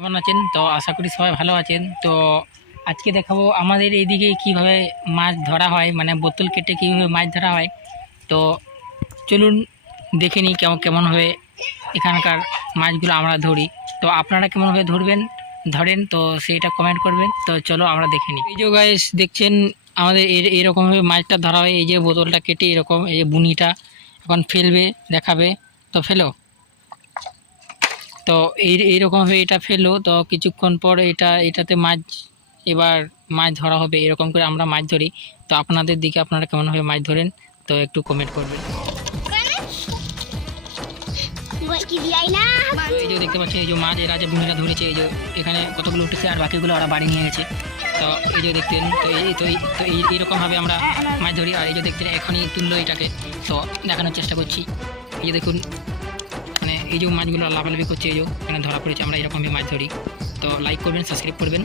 কেমন আছেন? তো আশা করি সবাই ভালো আছেন। তো আজকে দেখাবো আমাদের এইদিকে কীভাবে মাছ ধরা হয়, মানে বোতল কেটে কীভাবে মাছ ধরা হয়। তো চলুন দেখে নিই কেমনভাবে এখানকার মাছগুলো আমরা ধরি। তো আপনারা কেমনভাবে ধরেন তো সেইটা কমেন্ট করবেন। তো চলো আমরা দেখে নিই। এই যে গাইস দেখছেন আমাদের এরকমভাবে মাছটা ধরা হয়। এই যে বোতলটা কেটে এরকম, এই যে বুনিটা এখন ফেলবে, দেখাবে। তো ফেলো। তো এইরকমভাবে এটা ফেললো। তো কিছুক্ষণ পর এটাতে এবার মাছ ধরা হবে। এরকম করে আমরা মাছ ধরি। তো আপনাদের দিকে আপনারা কেমনভাবে মাছ ধরেন তো একটু কমেন্ট করবেন। তো এই যে দেখতে পাচ্ছেন, এই যে মাছ এরা যে ভূমিকা ধরেছে, এই যে এখানে কতগুলো উঠেছে আর বাকিগুলো ওরা বাড়ি নিয়ে গেছে। তো এই যে দেখতেন, তো এইরকমভাবে আমরা মাছ ধরি। আর এই যে দেখতেন এখনই তুললো এটাকে, তো দেখানোর চেষ্টা করছি। এই যে দেখুন, মানে এই যে মাছগুলো লাফালাফি করছে, এই যে এখানে ধরা পড়েছে। আমরা এরকমই মাছ ধরি। তো লাইক করবেন, সাবস্ক্রাইব করবেন।